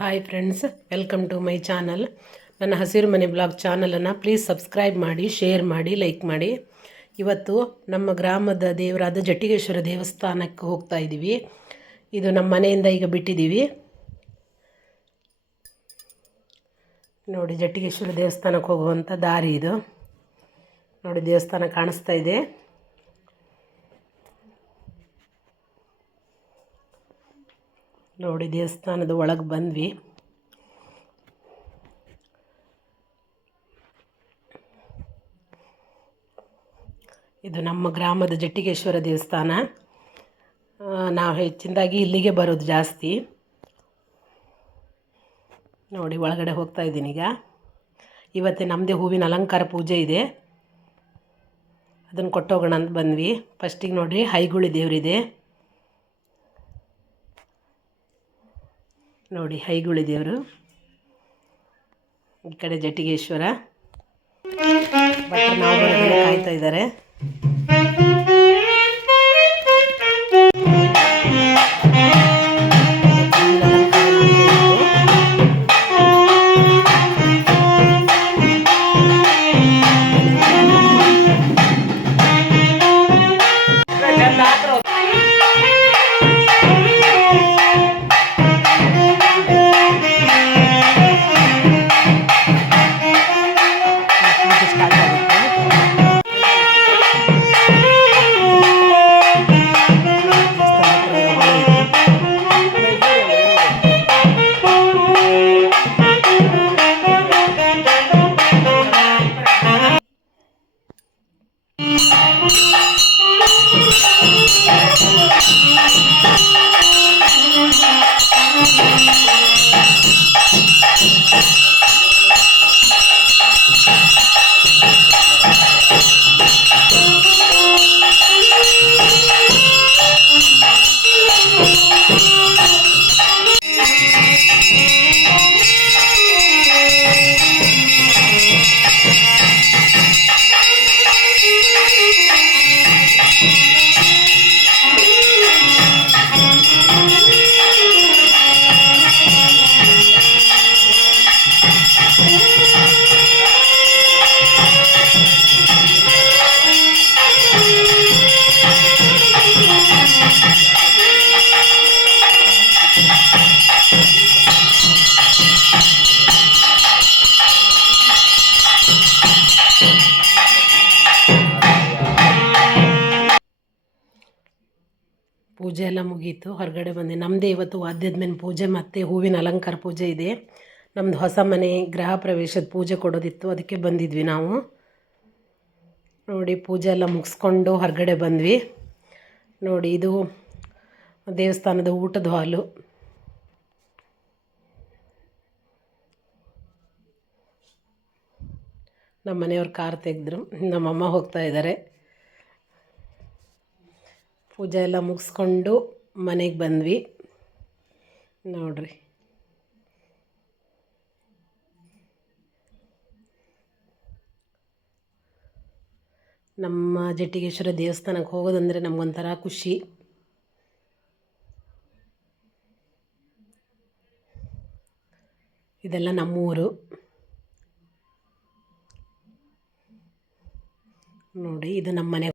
Hi friends, welcome to my channel. ನನ್ನ ಹಸಿರು ಮನೆ ಬ್ಲಾಗ್ ಚಾನಲನ್ನು ಪ್ಲೀಸ್ ಸಬ್ಸ್ಕ್ರೈಬ್ ಮಾಡಿ, ಶೇರ್ ಮಾಡಿ, ಲೈಕ್ ಮಾಡಿ. ಇವತ್ತು ನಮ್ಮ ಗ್ರಾಮದ ದೇವರಾದ ಜಟ್ಟಿಗೇಶ್ವರ ದೇವಸ್ಥಾನಕ್ಕೆ ಹೋಗ್ತಾ ಇದ್ದೀವಿ. ಇದು ನಮ್ಮ ಮನೆಯಿಂದ ಈಗ ಬಿಟ್ಟಿದ್ದೀವಿ. ನೋಡಿ, ಜಟ್ಟಿಗೇಶ್ವರ ದೇವಸ್ಥಾನಕ್ಕೆ ಹೋಗುವಂಥ ದಾರಿ ಇದು. ನೋಡಿ, ದೇವಸ್ಥಾನ ಕಾಣಿಸ್ತಾ ಇದೆ. ನೋಡಿ, ದೇವಸ್ಥಾನದ ಒಳಗೆ ಬಂದ್ವಿ. ಇದು ನಮ್ಮ ಗ್ರಾಮದ ಜಟ್ಟಿಗೇಶ್ವರ ದೇವಸ್ಥಾನ. ನಾವು ಹೆಚ್ಚಿನದಾಗಿ ಇಲ್ಲಿಗೆ ಬರೋದು ಜಾಸ್ತಿ. ನೋಡಿ, ಒಳಗಡೆ ಹೋಗ್ತಾ ಇದ್ದೀನಿ ಈಗ. ಇವತ್ತೇ ನಮ್ಮದೇ ಹೂವಿನ ಅಲಂಕಾರ ಪೂಜೆ ಇದೆ, ಅದನ್ನು ಕೊಟ್ಟೋಗೋಣ ಅಂತ ಬಂದ್ವಿ. ಫಸ್ಟಿಗೆ ನೋಡಿರಿ, ಹೈಗುಳಿ ದೇವರಿದೆ. ನೋಡಿ, ಹೈಗುಳಿ ದೇವರು. ಈ ಕಡೆ ಜಟ್ಟಿಗೇಶ್ವರ. ಭಟ್ರು ನಾವು ಬರೋದನ್ನು ಕಾಯ್ತಾ ಇದ್ದಾರೆ. ಪೂಜೆ ಎಲ್ಲ ಮುಗೀತು, ಹೊರಗಡೆ ಬಂದೆ. ನಮ್ಮದೇ ಇವತ್ತು ವಾದ್ಯದ ಮೇಲೆ ಪೂಜೆ ಮತ್ತು ಹೂವಿನ ಅಲಂಕಾರ ಪೂಜೆ ಇದೆ. ನಮ್ಮದು ಹೊಸ ಮನೆ ಗೃಹ ಪ್ರವೇಶದ ಪೂಜೆ ಕೊಡೋದಿತ್ತು, ಅದಕ್ಕೆ ಬಂದಿದ್ವಿ ನಾವು. ನೋಡಿ, ಪೂಜೆ ಎಲ್ಲ ಮುಗಿಸ್ಕೊಂಡು ಹೊರಗಡೆ ಬಂದ್ವಿ. ನೋಡಿ, ಇದು ದೇವಸ್ಥಾನದ ಊಟದ ಹಾಲು. ನಮ್ಮ ಮನೆಯವ್ರು ಕಾರ್ ತೆಗೆದ್ರು, ನಮ್ಮಮ್ಮ ಹೋಗ್ತಾ ಇದ್ದಾರೆ. ಪೂಜೆ ಎಲ್ಲ ಮುಗಿಸ್ಕೊಂಡು ಮನೆಗೆ ಬಂದ್ವಿ. ನೋಡ್ರಿ, ನಮ್ಮ ಜಟ್ಟಿಗೇಶ್ವರ ದೇವಸ್ಥಾನಕ್ಕೆ ಹೋಗೋದಂದರೆ ನಮಗೊಂಥರ ಖುಷಿ. ಇದೆಲ್ಲ ನಮ್ಮೂರು. ನೋಡಿ, ಇದು ನಮ್ಮ ಮನೆ.